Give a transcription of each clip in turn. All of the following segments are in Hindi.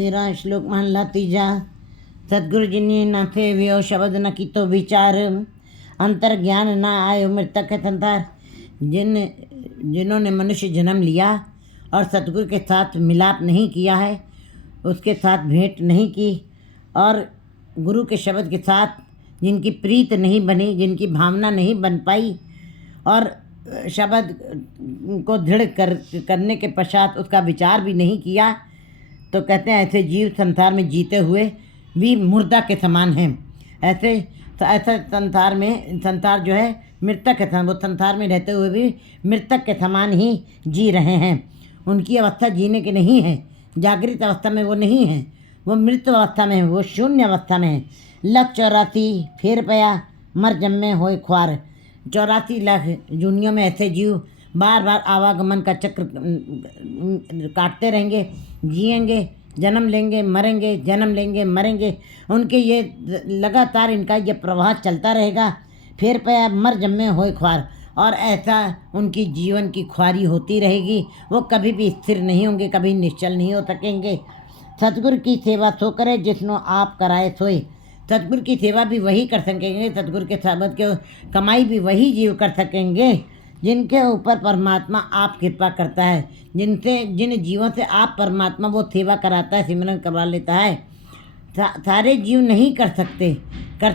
13 श्लोक महला तीजा। सतगुरु जिन्हें न थे व्यो शब्द न की तो विचार, अंतर ज्ञान न आयो मृतक संसार। जिन्होंने मनुष्य जन्म लिया और सतगुरु के साथ मिलाप नहीं किया है, उसके साथ भेंट नहीं की और गुरु के शब्द के साथ जिनकी प्रीत नहीं बनी, जिनकी भावना नहीं बन पाई और शब्द को दृढ़ करने के पश्चात उसका विचार भी नहीं किया, तो कहते हैं ऐसे जीव संसार में जीते हुए भी मुर्दा के समान हैं। ऐसे संसार जो है मृतक के समान, वो संसार में रहते हुए भी मृतक के समान ही जी रहे हैं। उनकी अवस्था जीने की नहीं है, जागृत अवस्था में वो नहीं है, वो मृत अवस्था में है, वो शून्य अवस्था में है। लख 84 फेर पया मर जम्मे होए ख्वार। 84 लाख जूनियों में ऐसे जीव बार बार आवागमन का चक्र काटते रहेंगे, जिएंगे, जन्म लेंगे, मरेंगे, जन्म लेंगे, मरेंगे। उनके ये लगातार इनका ये प्रवाह चलता रहेगा। फिर पया मर जम्मे होए ख्वार, और ऐसा उनकी जीवन की ख्वारी होती रहेगी। वो कभी भी स्थिर नहीं होंगे, कभी निश्चल नहीं हो सकेंगे। सतगुरु की सेवा सो करे जिसनो आप कराए सोए। सतगुरु की सेवा भी वही कर सकेंगे, सतगुरु के शब्द के कमाई भी वही जीव कर सकेंगे जिनके ऊपर परमात्मा आप कृपा करता है, जिन जीवों से आप परमात्मा वो सेवा कराता है, सिमरन करवा लेता है। सारे जीव नहीं कर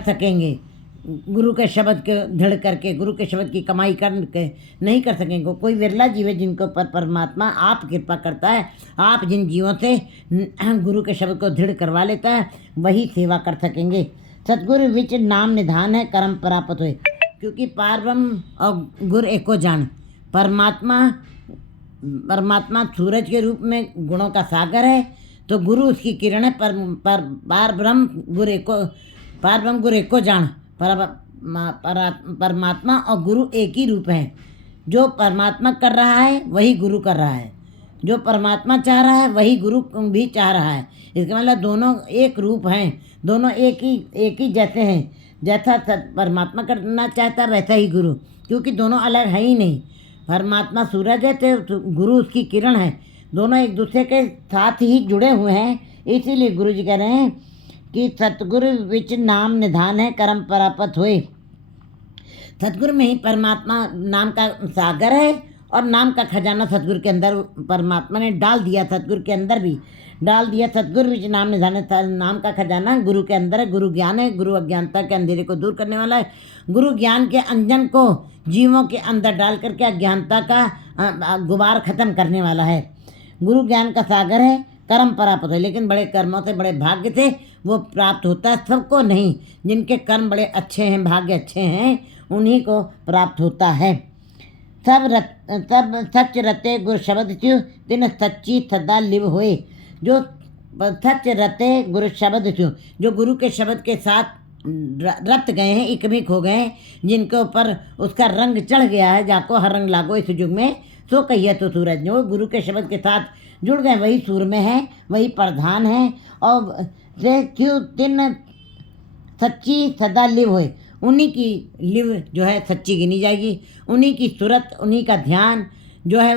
सकेंगे गुरु के शब्द के दृढ़ करके, गुरु के शब्द की कमाई करके नहीं कर सकेंगे। कोई विरला जीव है जिनके ऊपर परमात्मा आप कृपा करता है। आप जिन जीवों से गुरु के शब्द को दृढ़ करवा लेता है वही सेवा कर सकेंगे। सतगुरु विच नाम निधान है कर्म प्राप्त हुए, क्योंकि पारब्रह्म और गुरु एको जान। परमात्मा सूरज के रूप में गुणों का सागर है, तो गुरु उसकी किरण है। पारब्रह्म गुरु एको जान। परमात्मा और गुरु एक ही रूप है। जो परमात्मा कर रहा है वही गुरु कर रहा है, जो परमात्मा चाह रहा है वही गुरु भी चाह रहा है। इसका मतलब दोनों एक रूप हैं, दोनों एक ही जैसे हैं। जैसा परमात्मा करना चाहता वैसा ही गुरु, क्योंकि दोनों अलग है ही नहीं। परमात्मा सूरज है तो गुरु उसकी किरण है, दोनों एक दूसरे के साथ ही जुड़े हुए हैं। इसीलिए गुरु जी कह रहे हैं कि सतगुरु विच नाम निधान है कर्म प्राप्त हुए। सतगुरु में ही परमात्मा नाम का सागर है और नाम का खजाना सतगुरु के अंदर परमात्मा ने डाल दिया, सतगुरु के अंदर भी डाल दिया। सतगुरु विच नाम निधान है, नाम का खजाना गुरु के अंदर है। गुरु ज्ञान है, गुरु अज्ञानता के अंधेरे को दूर करने वाला है। गुरु ज्ञान के अंजन को जीवों के अंदर डाल करके अज्ञानता का गुबार खत्म करने वाला है। गुरु ज्ञान का सागर है, कर्म प्राप्त है, लेकिन बड़े कर्मों से, बड़े भाग्य से वो प्राप्त होता है। सबको नहीं, जिनके कर्म बड़े अच्छे हैं, भाग्य अच्छे हैं, उन्हीं को प्राप्त होता है। सब सच रते गुरु शब्द च्यू तिन सच्ची सदा लिव होए। जो सच रते गुरु शब्द च्यू, जो गुरु के शब्द के साथ रत गए हैं, इकमिक हो गए हैं, जिनके ऊपर उसका रंग चढ़ गया है, जाको हर रंग लागो इस युग में, सो कहिए तो सूरज। जो गुरु के शब्द के साथ जुड़ गए वही सूर में है, वही प्रधान है। और से क्यों तिन सच्ची सदा लिव होए, उन्हीं की लिव जो है सच्ची गिनी जाएगी। उन्हीं की सूरत, उन्हीं का ध्यान जो है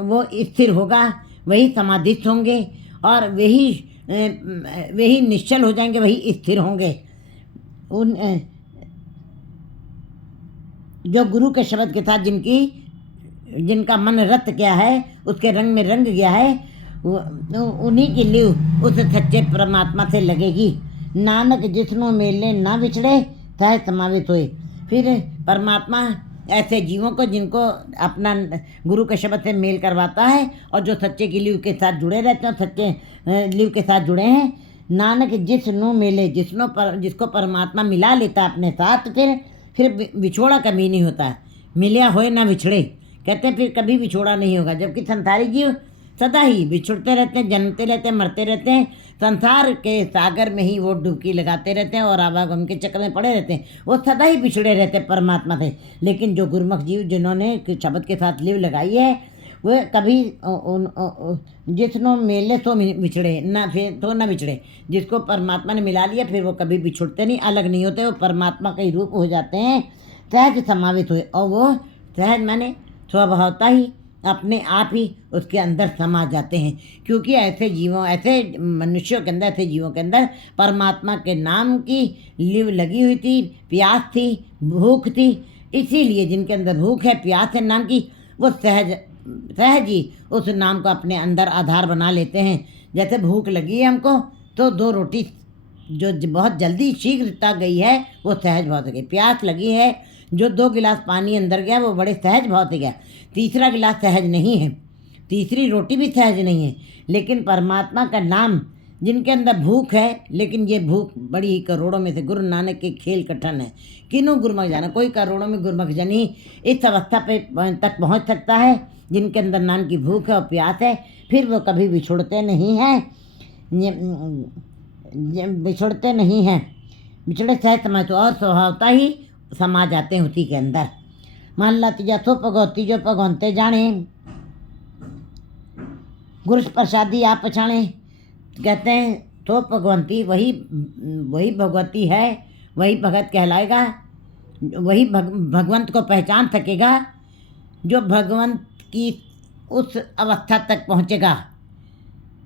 वो स्थिर होगा, वही समाधिस्थ होंगे और वही निश्चल हो जाएंगे, वही स्थिर होंगे। जो गुरु के शब्द के साथ जिनका मन रत गया है, उसके रंग में रंग गया है, उन्हीं की लिव उस सच्चे परमात्मा से लगेगी। नानक जिसनो मेले ना विछड़े चाहे समावित होए। फिर परमात्मा ऐसे जीवों को, जिनको अपना गुरु के शब्द से मेल करवाता है और जो सच्चे की लिव के साथ जुड़े रहते हैं, सच्चे लिव के साथ जुड़े हैं। नानक जिसनो मेले, जिसको परमात्मा मिला लेता है अपने साथ, फिर विछोड़ा कभी नहीं होता है। मिलिया होए ना विछड़े, कहते हैं फिर कभी विछोड़ा नहीं होगा। जबकि संसारी जीव सदा ही बिछुड़ते रहते हैं, जन्मते रहते हैं, मरते रहते हैं, संसार के सागर में ही वो डुबकी लगाते रहते हैं और आवागमन के चक्कर में पड़े रहते हैं। वो सदा ही बिछड़े रहते हैं परमात्मा से। लेकिन जो गुरुमुख जीव जिन्होंने शब्द के साथ लिव लगाई है, वो कभी जिसनो मेले सो बिछड़े ना, फिर तो ना बिछड़े। जिसको परमात्मा ने मिला लिया फिर वो कभी बिछुड़ते नहीं, अलग नहीं होते, वो परमात्मा का ही रूप हो जाते हैं, सहज समावित हुए। और वो सहज माने स्वभावता ही अपने आप ही उसके अंदर समा जाते हैं। क्योंकि ऐसे जीवों, ऐसे मनुष्यों के अंदर, ऐसे जीवों के अंदर परमात्मा के नाम की लिव लगी हुई थी, प्यास थी, भूख थी। इसीलिए जिनके अंदर भूख है, प्यास है नाम की, वो सहज सहज ही उस नाम को अपने अंदर आधार बना लेते हैं। जैसे भूख लगी है हमको, तो 2 रोटी जो बहुत जल्दी शीघ्रता गई है वो सहज भाव से गई। प्यास लगी है, जो 2 गिलास पानी अंदर गया वो बड़े सहज भाव से गया। तीसरा गिलास सहज नहीं है, तीसरी रोटी भी सहज नहीं है। लेकिन परमात्मा का नाम जिनके अंदर भूख है, लेकिन ये भूख बड़ी ही करोड़ों में से, गुरु नानक के खेल कठन है, किन्हों गुरमुख जाना। कोई करोड़ों में गुरमुख जन ही इस अवस्था पे तक पहुंच सकता है जिनके अंदर नाम की भूख है और प्यास है। फिर वो कभी बिछुड़ते नहीं हैं, बिछुड़ते नहीं हैं। बिछड़े सहज समय तो और स्वभावता ही समा जाते हैं उसी के अंदर। मान ला तीजा सो भगवती जो भगवंते जाने, गुरु प्रसादी आप पछाणे। कहते हैं तो भगवंती वही भगवती है, वही भगत कहलाएगा, वही भगवंत को पहचान सकेगा जो भगवंत की उस अवस्था तक पहुँचेगा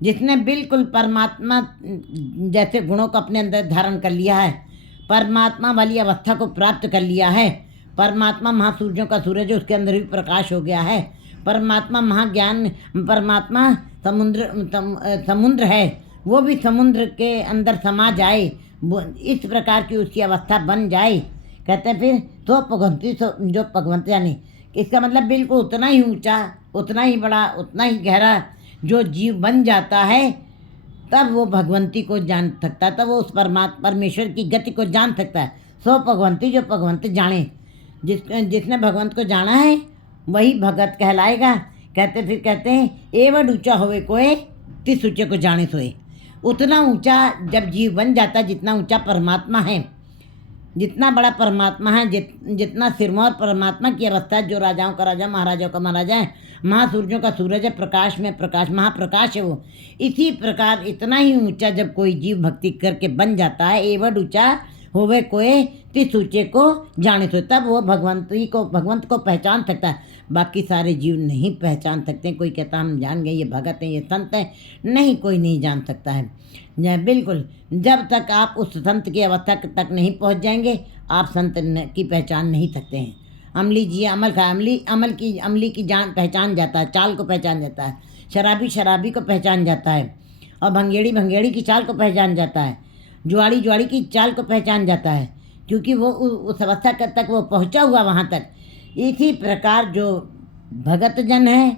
जिसने बिल्कुल परमात्मा जैसे गुणों को अपने अंदर धारण कर लिया है, परमात्मा वाली अवस्था को प्राप्त कर लिया है। परमात्मा महासूर्यों का सूरज उसके अंदर भी प्रकाश हो गया है। परमात्मा महाज्ञान, परमात्मा समुद्र है, वो भी समुद्र के अंदर समा जाए, इस प्रकार की उसकी अवस्था बन जाए। कहते हैं फिर तो भगवंती जो भगवंत यानी, इसका मतलब बिल्कुल उतना ही ऊंचा, उतना ही बड़ा, उतना ही गहरा जो जीव बन जाता है, तब वो भगवंती को जान सकता है, तब वो उस परमेश्वर की गति को जान सकता है। सो भगवंती जो भगवंत जाने, जिसने भगवंत को जाना है वही भगत कहलाएगा। कहते हैं एवं ऊंचा होवे कोई तिस ऊंचे को जाने सोए। उतना ऊंचा जब जीव बन जाता है जितना ऊंचा परमात्मा है, जितना बड़ा परमात्मा है, जितना सिरमौर परमात्मा की अवस्था है, जो राजाओं का राजा, महाराजाओं का महाराजा है, महासूर्यों का सूरज है, प्रकाश में प्रकाश, महाप्रकाश है वो। इसी प्रकार इतना ही ऊंचा जब कोई जीव भक्ति करके बन जाता है, एवं ऊंचा होवे कोई तिस ऊंचे को जाने सो, तब वो भगवंत को पहचान सकता है। बाकी सारे जीव नहीं पहचान सकते। कोई कहता हम जान गए, ये भगत हैं, ये संत हैं, नहीं, कोई नहीं जान सकता है। बिल्कुल, जब तक आप उस संत की अवस्था तक नहीं पहुंच जाएंगे, आप संत की पहचान नहीं सकते हैं। अमली जी अमल खा, अमली की जान पहचान जाता है, चाल को पहचान जाता है। शराबी को पहचान जाता है, और भंगेड़ी की चाल को पहचान जाता है। जुआड़ी की चाल को पहचान जाता है, क्योंकि वो उस अवस्था तक वो पहुंचा हुआ वहाँ तक। इसी प्रकार जो भगत जन है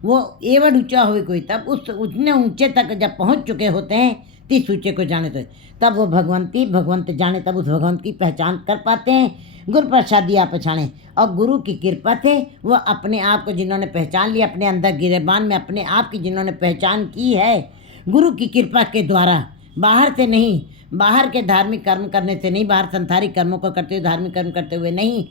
वो एवं ऊंचा हुए कोई, तब उतने ऊंचे तक जब पहुंच चुके होते हैं, तिस ऊंचे को जाने तो तब वो भगवंत जाने, तब उस भगवंत की पहचान कर पाते हैं। गुरु प्रसादी आप पहचाने, और गुरु की कृपा से वो अपने आप को जिन्होंने पहचान लिया, अपने अंदर गिरेबान में अपने आप की जिन्होंने पहचान की है, गुरु की कृपा के द्वारा, बाहर से नहीं, बाहर के धार्मिक कर्म करने से नहीं, बाहर संसारिक कर्मों को करते हुए, धार्मिक कर्म करते हुए नहीं,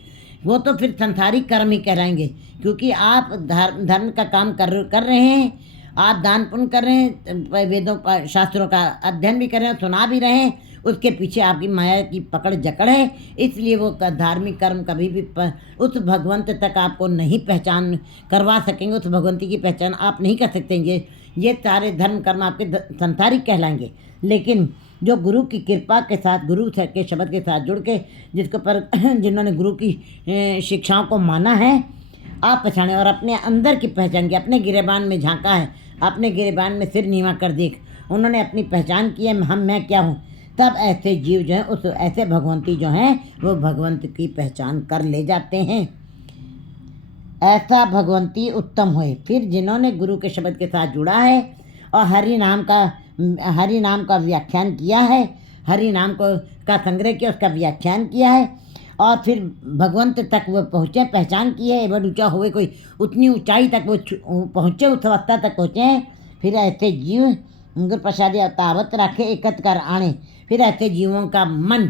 वो तो फिर संसारिक कर्म ही कहलाएंगे। क्योंकि आप धर्म का काम कर रहे हैं, आप दान पुण्य कर रहे हैं, वेदों शास्त्रों का अध्ययन भी कर रहे हैं, सुना भी रहे हैं, उसके पीछे आपकी माया की पकड़ जकड़ है। इसलिए वो धार्मिक कर्म कभी भी उस भगवंत तक आपको नहीं पहचान करवा सकेंगे, उस भगवंती की पहचान आप नहीं कर सकते। ये सारे धर्म कर्म आपके संसारिक कहलाएंगे। लेकिन जो गुरु की कृपा के साथ, गुरु के शब्द के साथ जुड़ के जिन्होंने गुरु की शिक्षाओं को माना है, आप पहचाने और अपने अंदर की पहचान की, अपने गिरेबान में झांका है, अपने गिरेबान में सिर नीवा कर देख, उन्होंने अपनी पहचान की है, मैं क्या हूँ, तब ऐसे जीव जो हैं, ऐसे भगवंती जो हैं, वो भगवंत की पहचान कर ले जाते हैं। ऐसा भगवंती उत्तम हुए। फिर जिन्होंने गुरु के शब्द के साथ जुड़ा है और हरि नाम का व्याख्यान किया है, हरि नाम का संग्रह किया, उसका व्याख्यान किया है, और फिर भगवंत तक वो पहुँचे, पहचान की है, एवं ऊंचा हुए कोई, उतनी ऊंचाई तक वो पहुँचे, उस अवस्था तक पहुँचे हैं। फिर ऐसे जीव गुरु प्रसादी तावत रखे एकत्र कर आने। फिर ऐसे जीवों का मन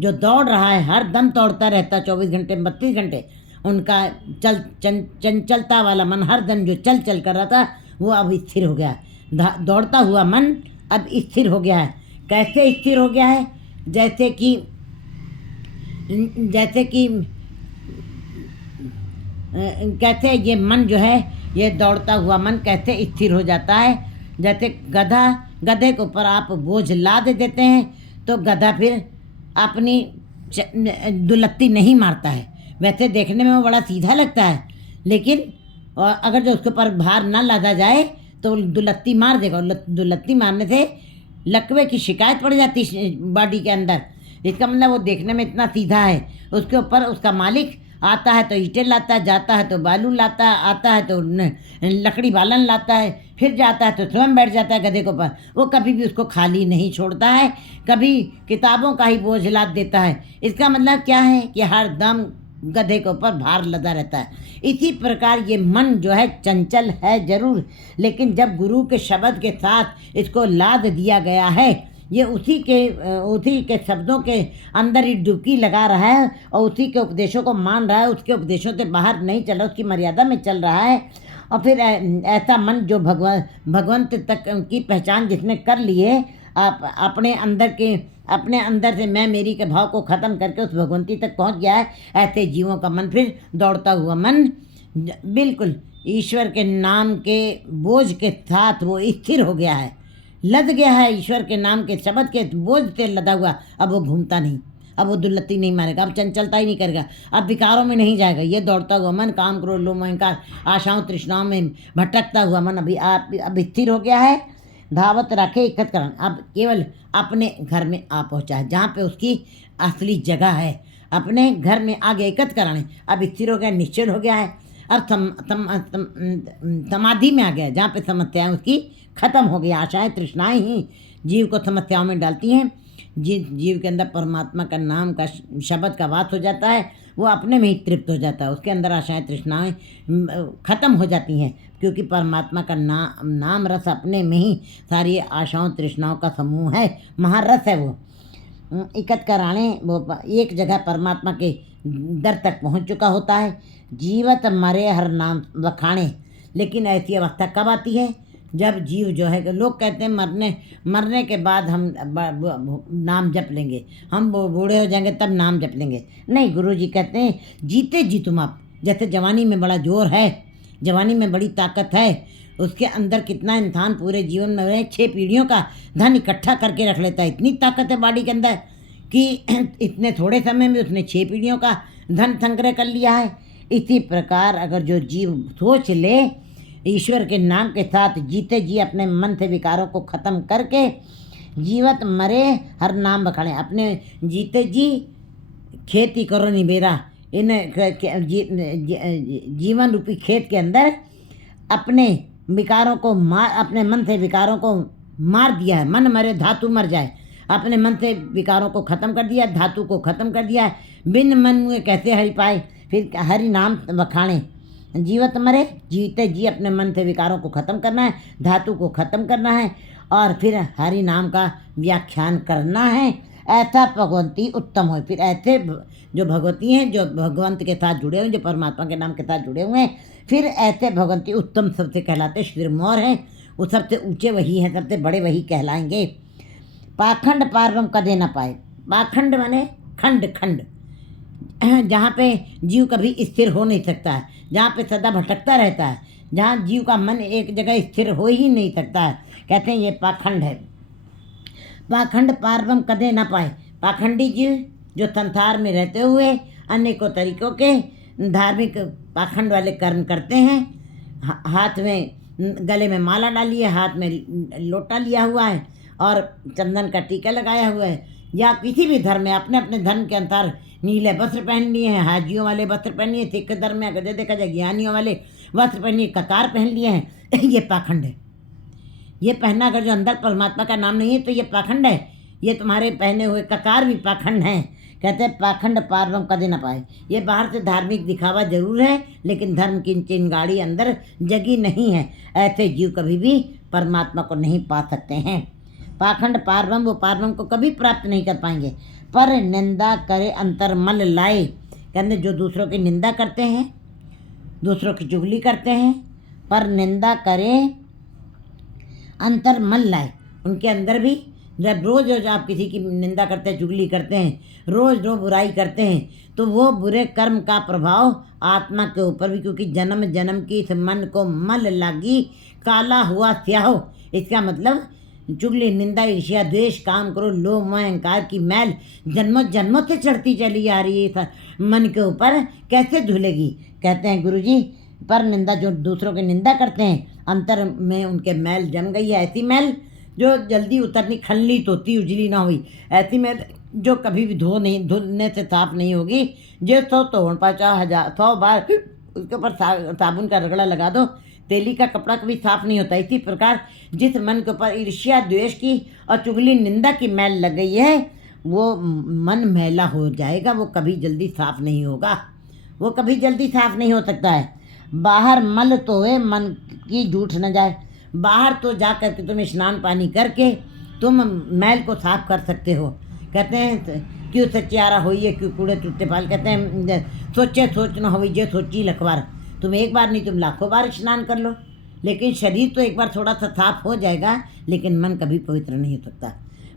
जो दौड़ रहा है, हर दम दौड़ता रहता, 24 घंटे 32 घंटे, उनका चंचलता वाला मन हर दम जो चल कर रहा था, वो अब स्थिर हो गया। दौड़ता हुआ मन अब स्थिर हो गया है। कैसे स्थिर हो गया है? जैसे कि कहते हैं ये मन जो है ये दौड़ता हुआ मन कैसे स्थिर हो जाता है। जैसे गधे के ऊपर आप बोझ लाद देते हैं तो गधा फिर अपनी दुलत्ती नहीं मारता है। वैसे देखने में वो बड़ा सीधा लगता है, लेकिन अगर जो उसके ऊपर भार ना लादा जाए तो दुलत्ती मार देगा, और दुलत्ती मारने से लकवे की शिकायत पड़ जाती है बॉडी के अंदर। इसका मतलब वो देखने में इतना सीधा है, उसके ऊपर उसका मालिक आता है तो ईंटें लाता है, जाता है तो बालू लाता है, आता है तो लकड़ी बालन लाता है, फिर जाता है तो स्वयं बैठ जाता है गधे के ऊपर। वो कभी भी उसको खाली नहीं छोड़ता है, कभी किताबों का ही बोझ लाद देता है। इसका मतलब क्या है कि हर दम गधे के ऊपर भार लदा रहता है। इसी प्रकार ये मन जो है चंचल है जरूर, लेकिन जब गुरु के शब्द के साथ इसको लाद दिया गया है, ये उसी के शब्दों के अंदर ही डुबकी लगा रहा है और उसी के उपदेशों को मान रहा है, उसके उपदेशों से बाहर नहीं चल रहा, उसकी मर्यादा में चल रहा है। और फिर ऐसा मन जो भगवंत तक की पहचान जिसने कर लिए, आप अपने अंदर से मैं मेरी के भाव को ख़त्म करके उस भगवंती तक पहुंच गया है, ऐसे जीवों का मन फिर दौड़ता हुआ मन बिल्कुल ईश्वर के नाम के बोझ के साथ वो स्थिर हो गया है, लद गया है ईश्वर के नाम के शब्द के बोझ से लदा हुआ। अब वो घूमता नहीं, अब वो दुर्लत्ती नहीं मारेगा, अब चंचलता ही नहीं करेगा, अब विकारों में नहीं जाएगा। ये दौड़ता हुआ मन काम क्रोध लोभ अहंकार आशाओं तृष्णाओं में भटकता हुआ मन अब स्थिर हो गया है। धावत रखे एकत्रीकरण, अब केवल अपने घर में आ पहुँचा है जहाँ पे उसकी असली जगह है। अपने घर में आगे एकत्रीकरण है, अब स्थिर हो गया, निश्चल हो गया है। अब समाधि में आ गया जहाँ पे समस्याएं उसकी खत्म हो गई। आशाएं तृष्णाएं ही जीव को समस्याओं में डालती हैं। जीव के अंदर परमात्मा का नाम का शब्द का वास हो जाता है, वो अपने में ही तृप्त हो जाता है, उसके अंदर आशाएं तृष्णाएं खत्म हो जाती हैं, क्योंकि परमात्मा का नाम रस अपने में ही सारी आशाओं तृष्णाओं का समूह है, महारस है वो। इकत कराने वो एक जगह परमात्मा के दर तक पहुंच चुका होता है। जीवत मरे हर नाम वखाणे, लेकिन ऐसी अवस्था कब आती है जब जीव जो है, लोग कहते हैं मरने के बाद हम नाम जप लेंगे, हम बूढ़े हो जाएंगे तब नाम जप लेंगे। नहीं, गुरु जी कहते हैं जीते जी तुम आप, जैसे जवानी में बड़ा जोर है, जवानी में बड़ी ताकत है, उसके अंदर कितना इंसान पूरे जीवन में 6 पीढ़ियों का धन इकट्ठा करके रख लेता है। इतनी ताकत है बॉडी के अंदर कि इतने थोड़े समय में उसने 6 पीढ़ियों का धन संग्रह कर लिया है। इसी प्रकार अगर जो जीव सोच ले ईश्वर के नाम के साथ जीते जी अपने मन से विकारों को खत्म करके, जीवत मरे हर नाम बखाड़े, अपने जीते जी खेती करो निबेरा, इन जीवन रूपी खेत के अंदर अपने विकारों को अपने मन से विकारों को मार दिया है। मन मरे धातु मर जाए, अपने मन से विकारों को खत्म कर दिया, धातु को खत्म कर दिया है। बिन मन में कैसे हरि पाए, फिर हरि नाम बखाणे। जीवत मरे, जीते जी अपने मन से विकारों को खत्म करना है, धातु को खत्म करना है और फिर हरि नाम का व्याख्यान करना है। ऐसा भगवंती उत्तम हो। फिर ऐसे जो भगवती हैं, जो भगवंत के साथ जुड़े हुए, जो परमात्मा के नाम के साथ जुड़े हुए हैं, फिर ऐसे भगवंती उत्तम सबसे कहलाते शिरमौर हैं, वो सबसे ऊंचे वही हैं, सबसे बड़े वही कहलाएंगे। पाखंड पारवम कदे न पाए। पाखंड माने खंड खंड, जहाँ पे जीव कभी स्थिर हो नहीं सकता है, जहाँ पे सदा भटकता रहता है, जहाँ जीव का मन एक जगह स्थिर हो ही नहीं सकता है, कहते हैं ये पाखंड है। पाखंड पारवम कदे न पाए। पाखंडी जीव जो संसार में रहते हुए अनेकों तरीकों के धार्मिक पाखंड वाले कर्म करते हैं, हाथ में गले में माला डाली है, हाथ में लोटा लिया हुआ है और चंदन का टीका लगाया हुआ है, या किसी भी धर्म में अपने अपने धर्म के अनुसार नीले वस्त्र पहन लिए हैं, हाजियों वाले वस्त्र पहन लिए, सिख धर्म में अगर देखा जाए ज्ञानियों वाले वस्त्र पहन लिए, ककार पहन लिए हैं, ये पाखंड है। ये पहनना अगर जो अंदर परमात्मा का नाम नहीं है तो ये पाखंड है। ये तुम्हारे पहने हुए ककार भी पाखंड हैं। कहते हैं पाखंड पारवम कदे न पाए। ये बाहर से धार्मिक दिखावा जरूर है, लेकिन धर्म की चिंगाड़ी अंदर जगी नहीं है। ऐसे जीव कभी भी परमात्मा को नहीं पा सकते हैं। पाखंड पारवम, वो पारवम को कभी प्राप्त नहीं कर पाएंगे। पर निंदा करे अंतर्मल लाए, कहते जो दूसरों की निंदा करते हैं, दूसरों की चुगली करते हैं, पर निंदा करे अंतर्मल लाए, उनके अंदर भी जब रोज़ रोज़ आप किसी की निंदा करते हैं, चुगली करते हैं, रोज़ रोज़ बुराई करते हैं, तो वो बुरे कर्म का प्रभाव आत्मा के ऊपर भी, क्योंकि जन्म जन्म की इस मन को मल लागी, काला हुआ स्याहो। इसका मतलब चुगली, निंदा, ईर्ष्या, द्वेष, काम, क्रोध, लोभ, मोह, अहंकार की मैल जन्मों जन्मों से चढ़ती चली आ रही है मन के ऊपर, कैसे धुलेगी? कहते हैं गुरुजी, पर निंदा, जो दूसरों की निंदा करते हैं, अंतर में उनके मैल जम गई है, ऐसी मैल जो जल्दी उतरनी, खनलित होती, उजली ना हुई, ऐसी मैल जो कभी भी धुलने से साफ नहीं होगी। जो 100 तोड़ पाचा 100 बार उसके ऊपर साबुन का रगड़ा लगा दो, तेली का कपड़ा कभी साफ नहीं होता। इसी प्रकार जिस मन के ऊपर ईर्ष्या, द्वेष की और चुगली, निंदा की मैल लग गई है, वो मन मैला हो जाएगा, वो कभी जल्दी साफ नहीं होगा, वो कभी जल्दी साफ नहीं हो सकता है। बाहर मल तो है, मन की जूठ न जाए। बाहर तो जा कर के तुम स्नान पानी करके तुम मैल को साफ कर सकते हो। कहते हैं क्यों सच्चारा होइए, क्यों कूड़े टूटे पाल। कहते हैं सोचे सोच न होई जे सोची लखबार। तुम एक बार नहीं, तुम लाखों बार स्नान कर लो, लेकिन शरीर तो एक बार थोड़ा सा साफ हो जाएगा, लेकिन मन कभी पवित्र नहीं हो सकता।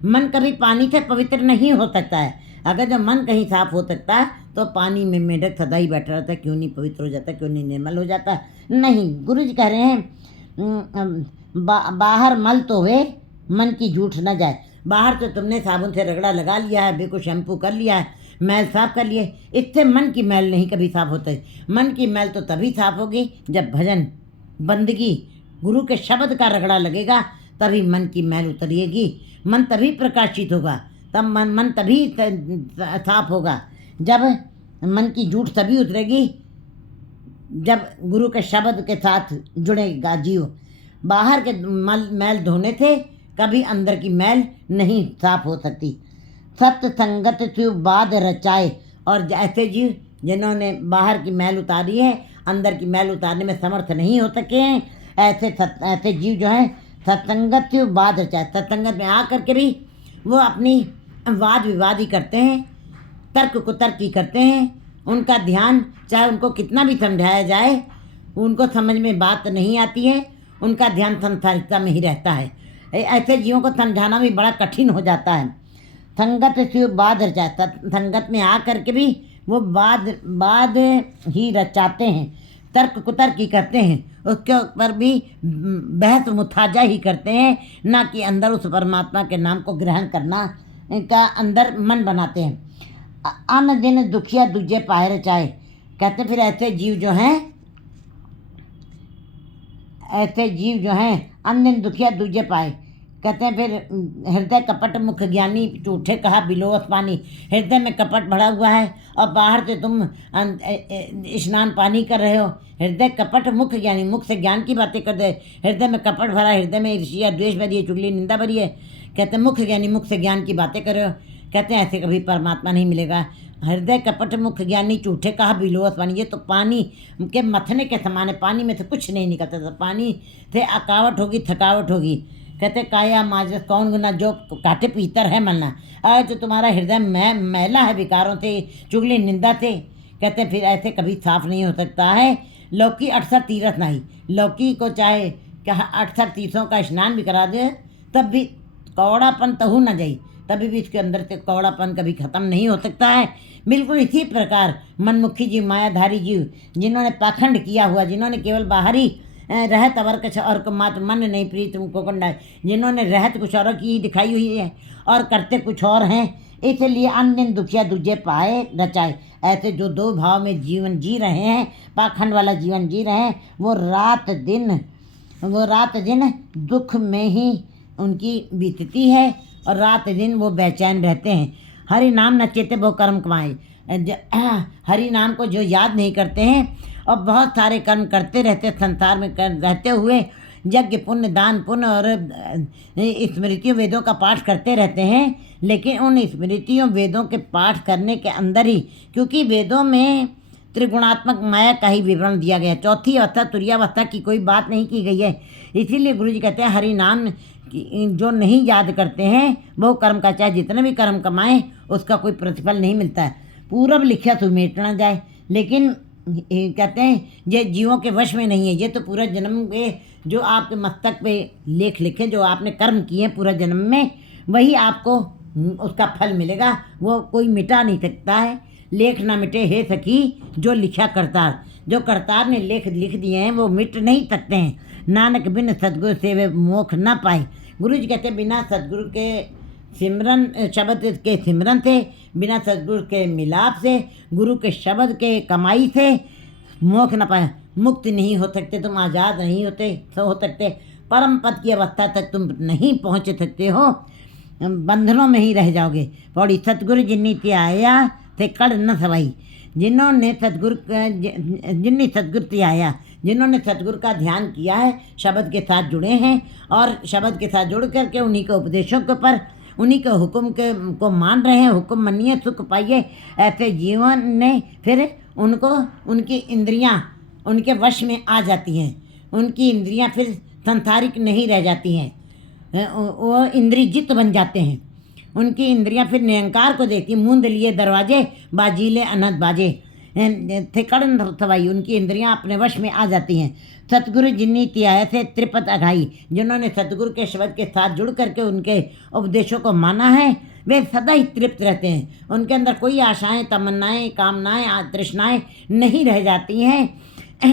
मन कभी पानी से पवित्र नहीं हो सकता है। अगर जब मन कहीं साफ हो सकता है तो पानी में मेढक सदा ही बैठा रहता है, क्यों नहीं पवित्र हो जाता, क्यों नहीं निर्मल हो जाता? नहीं, गुरु जी कह रहे हैं बाहर मल तो वे, मन की जूठ न जाए। बाहर तो तुमने साबुन से रगड़ा लगा लिया है, बेको शैम्पू कर लिया है, मैल साफ कर लिए, इससे मन की मैल नहीं कभी साफ होता। मन की मैल तो तभी साफ होगी जब भजन, बंदगी, गुरु के शब्द का रगड़ा लगेगा, तभी मन की मैल उतरिएगी, मन तभी प्रकाशित होगा, तब मन तभी साफ होगा। जब मन की जूठ तभी उतरेगी जब गुरु के शब्द के साथ जुड़ेगा जीव। बाहर के मैल धोने से कभी अंदर की मैल नहीं साफ हो सकती। सत्य संगत से बाद रचाए, और ऐसे जीव जिन्होंने बाहर की मैल उतारी है, अंदर की मैल उतारने में समर्थ नहीं हो सके हैं, ऐसे जीव जो है सत्संगत से बाद रचाए। सत्संगत में आ करके भी वो अपनी वाद विवाद ही करते हैं, तर्क कुतर्क ही करते हैं। उनका ध्यान, चाहे उनको कितना भी समझाया जाए, उनको समझ में बात नहीं आती है, उनका ध्यान संसारिकता में ही रहता है। ऐसे जीवों को समझाना भी बड़ा कठिन हो जाता है। संगत से बाद रचाता, संगत में आ करके भी वो बाद ही रचाते हैं, तर्क कुतर्क ही करते हैं, उसके ऊपर भी बहस मुथाजा ही करते हैं, ना कि अंदर उस परमात्मा के नाम को ग्रहण करना का अंदर मन बनाते हैं। अन दिन दुखिया दूजे पाए रचाए। कहते फिर ऐसे जीव जो हैं अन दिन दुखिया दूजे पाए। कहते हैं फिर हृदय कपट मुख ज्ञानी, झूठे कहा बिलोस पानी। हृदय में कपट भरा हुआ है और बाहर से तुम स्नान पानी कर रहे हो। हृदय कपट मुख ज्ञानी, मुख से ज्ञान की बातें कर दे, हृदय में कपट भरा, हृदय में ईर्ष्या द्वेष भरी है, चुगली निंदा भरी है। कहते हैं मुख ज्ञानी, मुख से ज्ञान की बातें कर रहे हो। कहते हैं ऐसे कभी परमात्मा नहीं मिलेगा। हृदय कपट मुख ज्ञानी, झूठे कहा बिलोस पानी। ये तो पानी के मथने के समान है, पानी में से कुछ नहीं निकलता था, पानी से अकावट होगी, थकावट होगी। कहते काया माजस कौन गुना, जो काटे पीतर है मलना। अगर जो तुम्हारा हृदय मैला है विकारों से, चुगली निंदा से, कहते फिर ऐसे कभी साफ नहीं हो सकता है। लौकी 68 तीर्थ नहीं, लौकी को चाहे 68 तीर्थों का स्नान भी करा दे, तब भी कौड़ापन तहु न जाई, तभी भी इसके अंदर से कौड़ापन कभी खत्म नहीं हो सकता है। बिल्कुल इसी प्रकार मनमुखी जीव, मायाधारी जीव, जिन्होंने पाखंड किया हुआ, जिन्होंने केवल बाहरी रहत अवर कछ और को मात मन नहीं प्रीत को कंडाय, जिन्होंने रहत कुछ और की दिखाई हुई है और करते कुछ और हैं, इसलिए अन दिन दुखिया दूजे पाए रचाए। ऐसे जो दो भाव में जीवन जी रहे हैं, पाखंड वाला जीवन जी रहे हैं, वो रात दिन दुख में ही उनकी बीतती है और रात दिन वो बेचैन रहते हैं। हरि नाम न चेते वो कर्म कमाए। हरि नाम को जो याद नहीं करते हैं और बहुत सारे कर्म करते रहते संसार में रहते हुए, यज्ञ पुण्य, दान पुण्य और स्मृतियों वेदों का पाठ करते रहते हैं, लेकिन उन स्मृतियों वेदों के पाठ करने के अंदर ही, क्योंकि वेदों में त्रिगुणात्मक माया का ही विवरण दिया गया है, चौथी अवस्था तुरीयावस्था की कोई बात नहीं की गई है। इसीलिए गुरु जी कहते हैं हरि नाम जो नहीं याद करते हैं वो कर्म का चाहे जितने भी कर्म कमाएं उसका कोई प्रतिफल नहीं मिलता है। पूरब लिखा तो मेट ना जाए, लेकिन ये कहते हैं ये जीवों के वश में नहीं है। ये तो पूरा जन्म के जो आपके मस्तक पे लेख लिखे, जो आपने कर्म किए पूरा जन्म में, वही आपको उसका फल मिलेगा। वो कोई मिटा नहीं सकता है। लेख ना मिटे हे सखी जो लिखा करतार। जो करतार ने लेख लिख दिए हैं वो मिट नहीं सकते हैं। नानक बिन सदगुरु से वे मोक्ष ना पाए। गुरु जी कहते हैं बिना सदगुरु के सिमरन, शब्द के सिमरन से, बिना सदगुरु के मिलाप से, गुरु के शब्द के कमाई से मोक्ष न पाए। मुक्त नहीं हो सकते तुम, आज़ाद नहीं हो सकते, परम पद की अवस्था तक तुम नहीं पहुँच सकते हो, बंधनों में ही रह जाओगे। पौड़ी सतगुरु जिन्नी त्याया थे कड़ न सवाई। जिन्होंने सतगुरु त्याया, जिन्होंने सतगुरु का ध्यान किया है, शब्द के साथ जुड़े हैं और शब्द के साथ जुड़ करके उन्हीं के उपदेशों के पर, उन्हीं के हुक्म को मान रहे हैं, हुक्म मनिए सुख पाइए, ऐसे जीवन ने फिर उनको उनकी इंद्रियां उनके वश में आ जाती हैं। उनकी इंद्रियां फिर संसारिक नहीं रह जाती हैं, वो इंद्रियजित बन जाते हैं। उनकी इंद्रियां फिर निरंकार को देखती, मूंद लिए दरवाजे बाजीले अनहद बाजे थे कड़न थवाई। उनकी इंद्रियां अपने वश में आ जाती हैं। सतगुरु जिन्नी त्याय से त्रिपत अघाई, जिन्होंने सतगुरु के शब्द के साथ जुड़ करके उनके उपदेशों को माना है, वे सदा ही तृप्त रहते हैं। उनके अंदर कोई आशाएं, तमन्नाएं, कामनाएं, तृष्णाएं नहीं रह जाती हैं।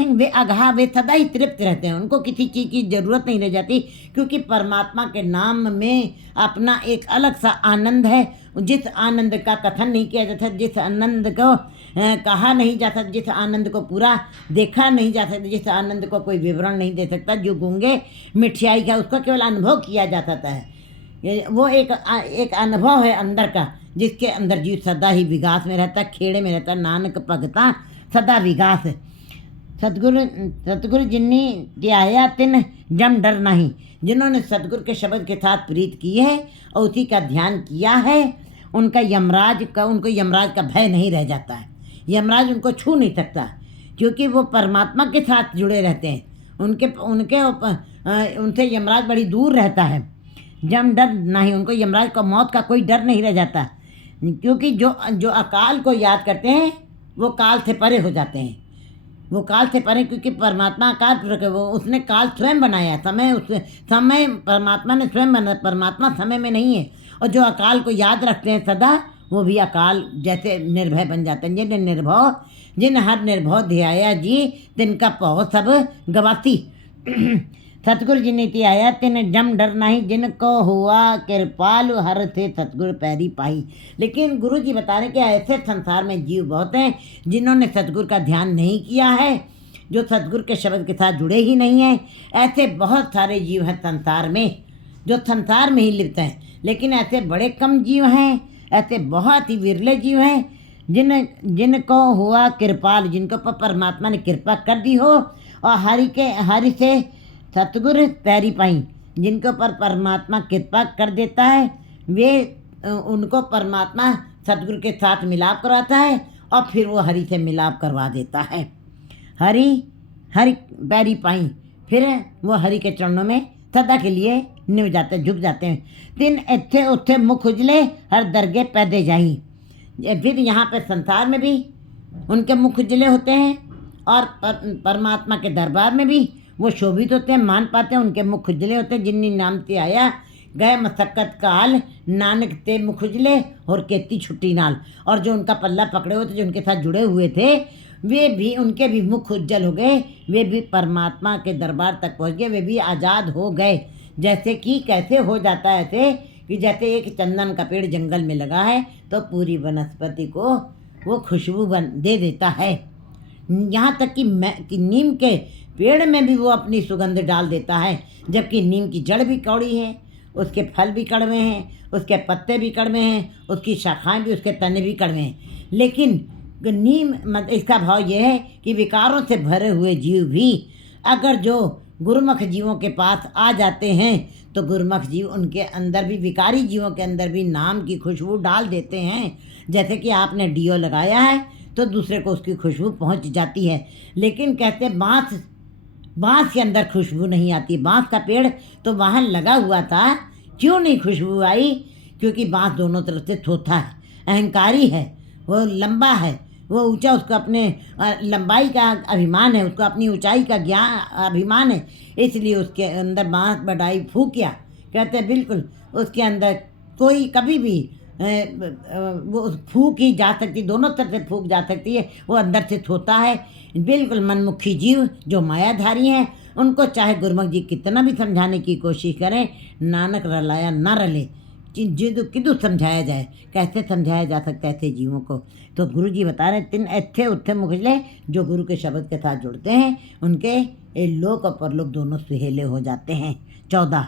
वे अघा, वे सदा ही तृप्त रहते हैं। उनको किसी चीज़ की ज़रूरत नहीं रह जाती, क्योंकि परमात्मा के नाम में अपना एक अलग सा आनंद है, जिस आनंद का कथन नहीं किया जाता, जिस आनंद को कहा नहीं जा सकता, जिस आनंद को पूरा देखा नहीं जा सकता, जिस आनंद को कोई विवरण नहीं दे सकता। जो गूंगे मिठाई का उसका केवल अनुभव किया जा सकता है। वो एक अनुभव है अंदर का, जिसके अंदर जीव सदा ही विकास में रहता, खेड़े में रहता। नानक भगता सदा विकास। सतगुरु जिन्नी त्याया तिन जम डर नहीं। जिन्होंने सतगुरु के शब्द के साथ प्रीत की है और उसी का ध्यान किया है, उनको यमराज का भय नहीं रह जाता है। यमराज उनको छू नहीं सकता, क्योंकि वो परमात्मा के साथ जुड़े रहते हैं। उनसे यमराज बड़ी दूर रहता है। जम डर नहीं, उनको यमराज का मौत का कोई डर नहीं रह जाता, क्योंकि जो अकाल को याद करते हैं वो काल से परे हो जाते हैं। वो काल से परे, क्योंकि परमात्मा अकाल पूर्वक है। वो उसने काल स्वयं बनाया, समय परमात्मा ने स्वयं बनाया, परमात्मा समय में नहीं है। और जो अकाल को याद रखते हैं सदा, वो भी अकाल जैसे निर्भय बन जाते हैं। जिन हर निर्भव ध्याया जी, तिनका पौ सब गवाती। सतगुरु जिन्नी त्याया तिन जम डर नहीं, जिनको हुआ कृपालु हर थे सतगुरु पैरी पाई। लेकिन गुरु जी बता रहे कि ऐसे संसार में जीव बहुत हैं जिन्होंने सतगुरु का ध्यान नहीं किया है, जो सतगुरु के शब्द के साथ जुड़े ही नहीं हैं। ऐसे बहुत सारे जीव हैं संसार में, जो संसार में ही लिप्त हैं। लेकिन ऐसे बड़े कम जीव हैं, ऐसे बहुत ही विरले जीव हैं जिनको हुआ कृपाल, जिनको पर परमात्मा ने कृपा कर दी हो और हरि से सतगुरु पैरी पाई, जिनको पर परमात्मा कृपा कर देता है, वे उनको परमात्मा सतगुरु के साथ मिलाप करवाता है और फिर वो हरि से मिलाप करवा देता है। हरि पैरी पाई, फिर वो हरि के चरणों में सदा के लिए निव जाते, झुक जाते हैं। तिन इत्थे उत्थे मुख उजले हर दरगे पैदे जाई। फिर यहाँ पे संसार में भी उनके मुख उजले होते हैं और परमात्मा के दरबार में भी वो शोभित होते हैं, मान पाते हैं। उनके मुख उजले होते हैं। जिन्नी नाम ते आया गए मशक्कत काल, नानक ते मुख उजले और केती छुट्टी नाल। और जो उनका पल्ला पकड़े हुए थे, जो उनके साथ जुड़े हुए थे, वे भी, उनके भी मुख उज्जवल हो गए। वे भी परमात्मा के दरबार तक पहुँच गए, वे भी आज़ाद हो गए। जैसे कि कैसे हो जाता है, ऐसे कि जैसे एक चंदन का पेड़ जंगल में लगा है तो पूरी वनस्पति को वो खुशबू दे देता है। यहाँ तक कि नीम के पेड़ में भी वो अपनी सुगंध डाल देता है। जबकि नीम की जड़ भी कौड़ी है, उसके फल भी कड़वे हैं, उसके पत्ते भी कड़वे हैं, उसकी शाखाएं भी, उसके तने भी कड़वे हैं। लेकिन नीम, इसका भाव ये है कि विकारों से भरे हुए जीव भी अगर जो गुरुमुख जीवों के पास आ जाते हैं तो गुरुमुख जीव उनके अंदर भी, विकारी जीवों के अंदर भी नाम की खुशबू डाल देते हैं। जैसे कि आपने डीओ लगाया है तो दूसरे को उसकी खुशबू पहुंच जाती है। लेकिन कहते बाँस के अंदर खुशबू नहीं आती। बाँस का पेड़ तो वहाँ लगा हुआ था, क्यों नहीं खुशबू आई? क्योंकि बाँस दोनों तरफ से थोथा है, अहंकारी है, वो लंबा है, वो ऊंचा उसको अपने लंबाई का अभिमान है, उसको अपनी ऊंचाई का ज्ञान अभिमान है, इसलिए उसके अंदर बांस बढ़ाई फूकिया। कहते हैं बिल्कुल उसके अंदर कोई कभी भी वो फूक ही जा सकती, दोनों तरफ से फूक जा सकती है, वो अंदर से होता है। बिल्कुल मनमुखी जीव जो मायाधारी हैं, उनको चाहे गुरुमुख जी कितना भी समझाने की कोशिश करें, नानक रलाया ना रले, जिदू किदू समझाया जाए, कैसे समझाया जा सकता है ऐसे जीवों को। तो गुरु जी बता रहे तीन ऐथे उत्थे मुखले जो गुरु के शब्द के साथ जुड़ते हैं, उनके ये लोक और परलोक दोनों सुहेले हो जाते हैं। 14